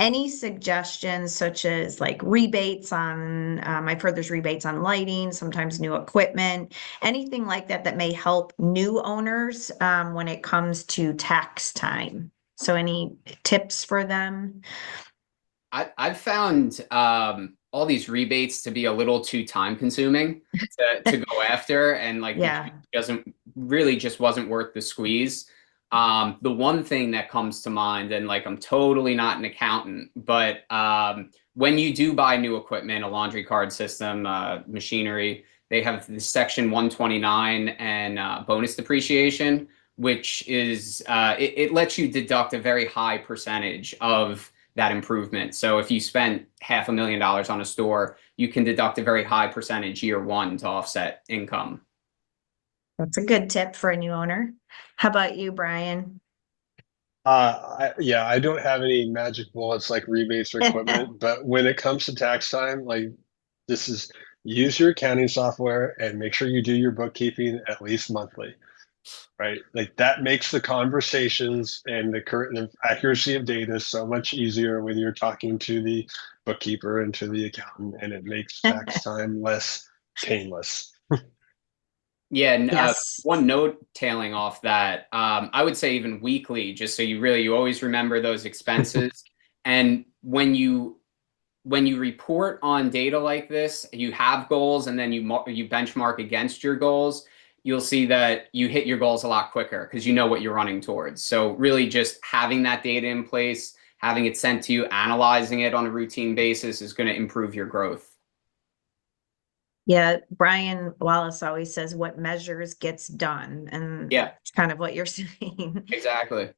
any suggestions such as like rebates on, I've heard there's rebates on lighting, sometimes new equipment, anything like that that may help new owners when it comes to tax time? So any tips for them? I've found all these rebates to be a little too time consuming to go after, and like the Yeah. juice doesn't really just wasn't worth the squeeze. The one thing that comes to mind, and like I'm totally not an accountant, but when you do buy new equipment, a laundry card system, machinery, they have the section 129 and bonus depreciation, which is it lets you deduct a very high percentage of that improvement. So if you spent $500,000 on a store, you can deduct a very high percentage year one to offset income. That's a good tip for a new owner. How about you, Brian? Yeah, I don't have any magic bullets like rebates or equipment, but when it comes to tax time, like this is use your accounting software and make sure you do your bookkeeping at least monthly, right? Like that makes the conversations and the accuracy of data so much easier when you're talking to the bookkeeper and to the accountant, and it makes tax time less painless. Yeah, and Yes. one note tailing off that, I would say even weekly, just so you always remember those expenses. And when you report on data like this, you have goals, and then you benchmark against your goals. You'll see that you hit your goals a lot quicker because you know what you're running towards. So really, just having that data in place, having it sent to you, analyzing it on a routine basis is going to improve your growth. Yeah, Brian Wallace always says what measures gets done, and Yeah, that's kind of what you're saying. exactly.